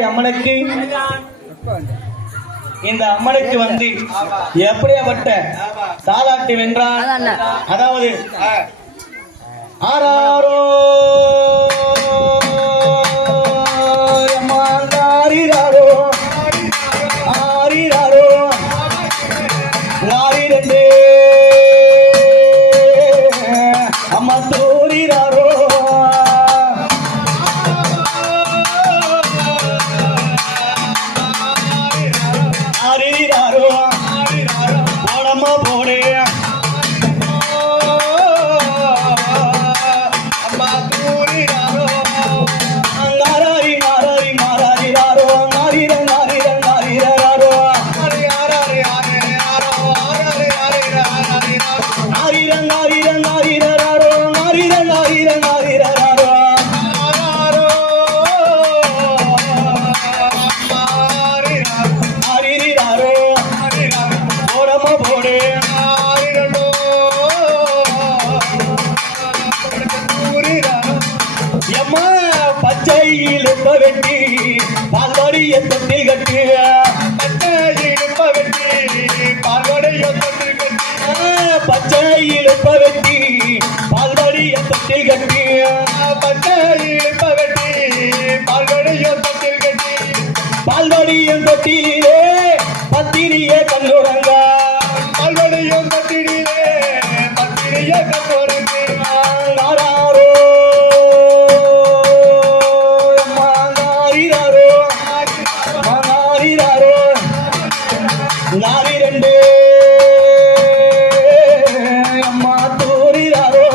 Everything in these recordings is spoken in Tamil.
அம்மனுக்கு இந்த அம்மனுக்கு வந்து எப்படியாப்பட்ட தாலாட்டு வென்றால், அதாவது ஆராரோ ஆரிராரோ ஆரிராரோ ஆரிரண்டே அம்மா தோரிராரோ போடம்மா போடே அம்மா தூரிராரோ நாராரி நாராரி நாராரி ராரோ நாரிர நாரிர நாரிராரோ நாரிர நாரிர நாரிராரோ நாரிர நாரிர நாரிராரோ நாரிராரோ போடம்மா போடே எம்மா பச்சையில் வெட்டி பால்வாடிய தொட்டில் கட்டி பச்சையில் வெட்டி பால்வாடிய தொட்டில் கட்டி பச்சையில் வெட்டி பால்வாடிய தொட்டில் கட்டி பச்சையில் வெட்டி பால்வாடிய தொட்டில் கட்டி பால்வாடியும் தொட்டிலே பத்தினியே கண்ணுறங்க பால்வாடியும் தொட்டிலே பத்தினியே கண்ணுறங்க நாராரோ நாரி ரெண்டு அம்மா தூரிராரோ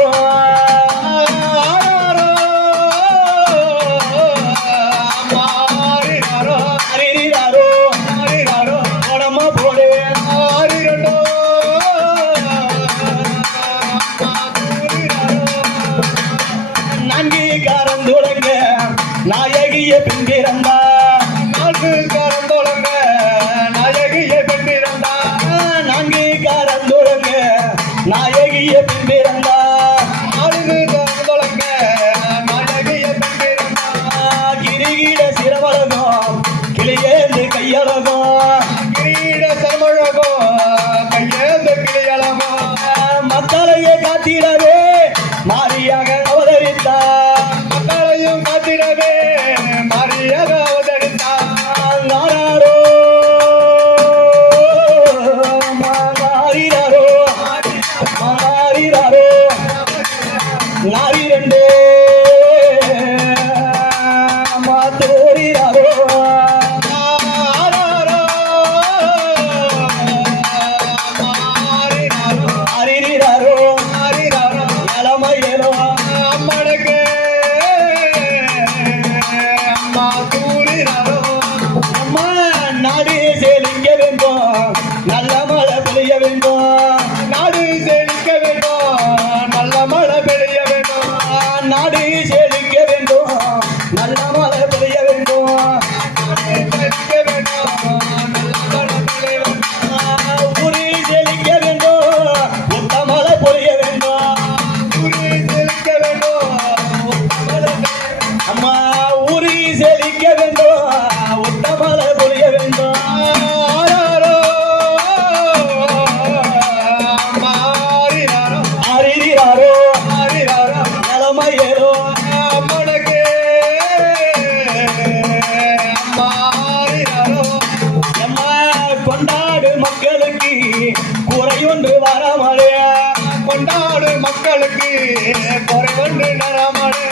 அரிராரோ அரிராரோ போடம்மா போடே ஆரிரண்டோ நான்கு காரம் தொடங்க நாயகிய பின்பிறந்தா நான்கு காரம் தொடங்க நாயகிய பின்பிறந்தா நான்கு காரம் தொடங்க நாயகிய பின்பிறந்தா நான்கு காரம் தொடங்க நாயகிய பின்பிறந்தா கிரிகிட சிரமழகம் கிளியேந்து கையழகம் கிரீட சர்மழகம் கையேந்து கிளியழகம் மக்களையே காத்திடவே மாரியாக அவதரித்தார் மக்களையும் காத்திடவே மாரியாக அவதரித்தார் நாராரோ மாரிராரோ மாரிராரோ நாரி ரெண்டே அம்மா தோரிராரோ அரிராரோ அரிராரோ இளமையேலோ அம்மனுக்கு அம்மா தூரிராரோ அம்மா நாடு செழிக்க வேண்டும் நல்ல மழை பெய்ய வேண்டும் நாடு செழிக்க வேண்டும் நல்ல மழை பெய்ய வேண்டும் நாடு செழிக்க வேண்டும் நல்ல மழை பெய்ய வேண்டும் செழிக்க வேண்டும் நல்ல மழை பெய்ய வேண்டும் ஊரில் செழிக்க வேண்டும் உத்த மழை பொழிய வேண்டும் ஊரில் செழிக்க வேண்டும் அம்மா ஊரில் செழிக்க வேண்டும் உத்த மழை பொழிய வேண்டும் அரிராரோ அரிராரோ இளமையேலோ அம்மனுக்கு அம்மா அரிராரோ எம்மா கொண்டாடு மக்களுக்கு குறை ஒன்று வரமலே கொண்டாடு மக்களுக்கு குறை ஒன்று நேரமலே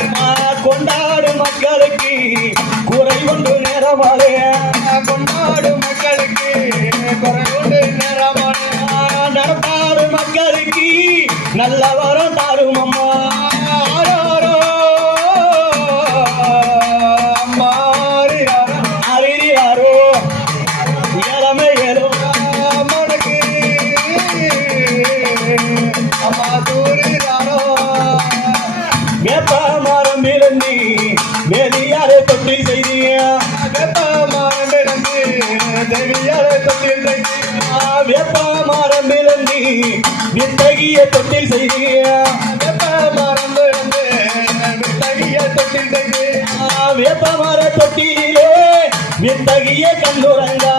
கொண்டாடு மக்களுக்கு குறை ஒன்று நேரமலே கொண்டாடு மக்களுக்கு குறை ஒன்று நேரமலே நடத்தாடு மக்களுக்கு நல்ல வரம் தாரும் அம்மா அம்மா அரிராரோ இளமையேலோ அம்மனுக்கு அம்மா தூரிராரோ வேப்ப மரம் விழுந்து வெளியாரை தொட்டில் செய்திய வேப்ப மரம் விழுந்து தேவியாரை தொட்டில் செய்திய வேப்ப மரம் விழுந்து வித்தகிய தொட்டில் செய்திய வேப்ப மரம் விழுந்து வித்தகிய தொட்டில் செய்திய வேப்ப மர தொட்டிலே வித்தகிய கண்ணுரங்கா